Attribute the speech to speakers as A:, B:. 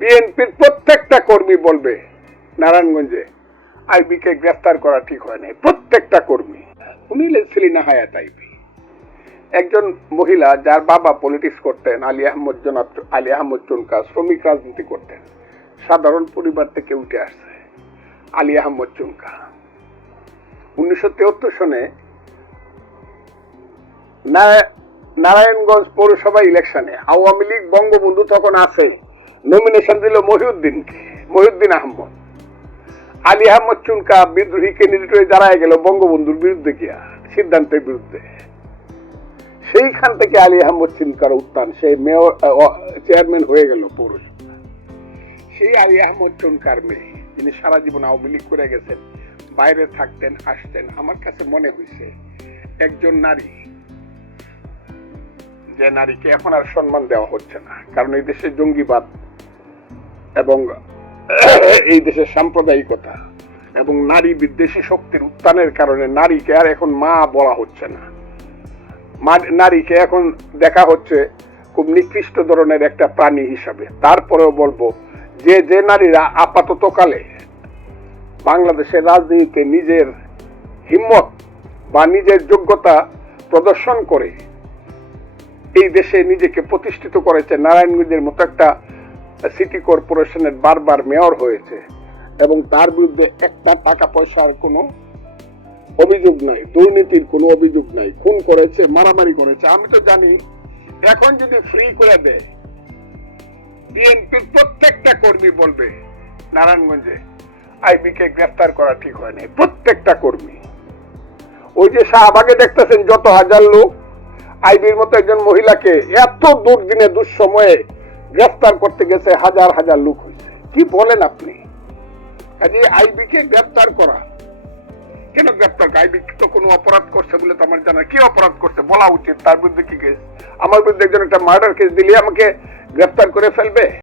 A: বিএনপির প্রত্যেকটা কর্মী বলবে, নারায়ণগঞ্জে আইবিকে গ্রেফতার করা ঠিক হয় নাই, প্রত্যেকটা কর্মী। উনি সেলিনা হায়াত আইবি একজন মহিলা যার বাবা পলিটিক্স করতেন, আলী আহমদ জনাব আলী আহমদ চুনকা, শ্রমিক রাজনীতি করতেন, সাধারণ পরিবার থেকে উঠে আসছে আলী আহমদ চুনকা। উনিশশো তেহত্তর সনে নারায়ণগঞ্জ পৌরসভা ইলেকশনে আওয়ামী লীগ বঙ্গবন্ধু তখন আছে। নমিনেশন দিল মহিউদ্দিনকে মহিউদ্দিন আহমদ। আলী আহমদ চুনকা বিদ্রোহী ক্যান্ডিডেট হয়ে দাঁড়ায় গেল বঙ্গবন্ধুর বিরুদ্ধে গিয়া, সিদ্ধান্তের বিরুদ্ধে। সেইখান থেকে আলী আহমদ চুনকার উত্থান সেই মেয়র চেয়ারম্যান হয়ে গেল পৌরসভা। সেই আলী আহমদ চুনকার মেয়ে, যিনি সারা জীবন আওয়ামী লীগ করে গেছেন, বাইরে থাকতেন, আসতেন, আমার কাছে মনে হয়েছে একজন নারী। যে নারীকে এখন আর সম্মান দেওয়া হচ্ছে না, কারণ এই দেশে জঙ্গিবাদ এবং এই দেশের সাম্প্রদায়িকতা এবং নারী বিদ্বেষী শক্তির উত্থানের কারণে নারীকে আর এখন মা বলা হচ্ছে না। নারীকে এখন দেখা হচ্ছে খুব নিকৃষ্ট ধরনের একটা প্রাণী হিসাবে। তারপরেও বলব, যে যে নারীরা আপাতত কালে বাংলাদেশের রাজনীতিতে নিজের হিম্মত বা নিজের যোগ্যতা প্রদর্শন করে এই দেশে নিজেকে প্রতিষ্ঠিত করেছে নারায়ণগঞ্জের মতো একটা সিটি কর্পোরেশনের বারবার মেয়র হয়েছে এবং তার বিরুদ্ধে একটা টাকা পয়সার কোনো অভিযোগ নাই, দুর্নীতির কোনো অভিযোগ নাই। খুন করেছে, মারামারি করেছে। আমি তো জানি, এখন যদি ফ্রি করে দেয় বিএনপির প্রত্যেকটা কর্মী বলবে, নারায়ণগঞ্জে আইবিকে গ্রেফতার করা ঠিক হয় নাই, প্রত্যেকটা কর্মী। ওই যে শাহবাগে দেখতেছেন, যত হাজার লোক আইবির মতো একজন মহিলাকে এত দুর্দিনে, দুঃসময়ে গ্রেফতার করতে গেছে হাজার হাজার লোক হয়েছে। কি বলেন আপনি? কাজে আইবিকে গ্রেফতার করা। কেন গ্রেফতার আইবি তো কোনো অপরাধ করছে বলে তো আমার জানা কি অপরাধ করছে? বলা উচিত, তার বিরুদ্ধে কি কেস আমার বিরুদ্ধে একজন একটা মার্ডার কেস দিলে আমাকে গ্রেফতার করে ফেলবে?